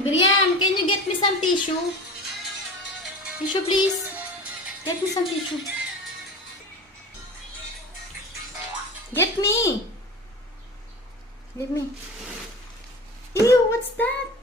Brian, can you get me some tissue? Tissue, please. Get me some tissue. Get me. Give me. Ew, what's that?